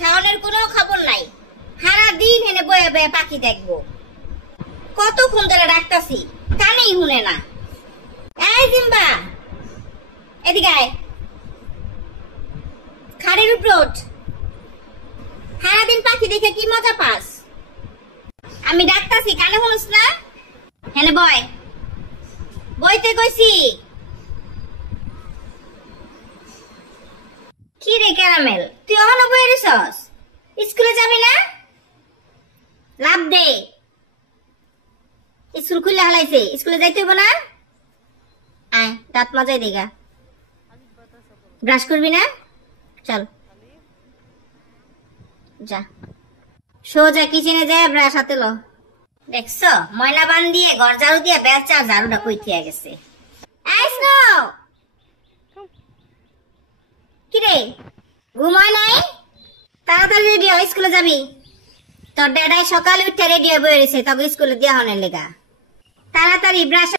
খাওয়ানোর কোনো খবর নাই, সারা দিন এনে বয়ে বয়ে পাখি দেখবো। কতক্ষণ ধরে ডাকতাছি, কানেই শুনে না। এই জিম্বা, এদিকে আয়, খাড়ের উপর ওঠ। সারাদিন পাখি দেখে কি মজা পাস? আমি ডাকতাছি, কানে শুনিস না? হেনে বয়, বইতে কইছি। কি রে ক্যারামেল, তুই এখনো বই রেছস? স্কুলে যাবি না? লাভ দে, স্কুল খুলে হালাইছে, স্কুলে যাইতে হইব না? আয়, দাঁত মাজাই দেগা। ব্রাশ করবি না? চল যা, সোজা কিচেনে যায় ব্রাশ হাতে লো। দেখছ, ময়লা বান দিয়ে ঘর ঝাড়ু দিয়ে বেচা ঝাড়ুটা কই থিয়া গেছে। কিরে ঘুমায় নাই? তাড়াতাড়ি রেডি হ, স্কুলে যাবি। তোর ড্যাডাই সকালে উঠে রেডি হয়ে বসে, তবে স্কুলে দেওয়া হনের লেগা। তাড়াতাড়ি ব্রাশ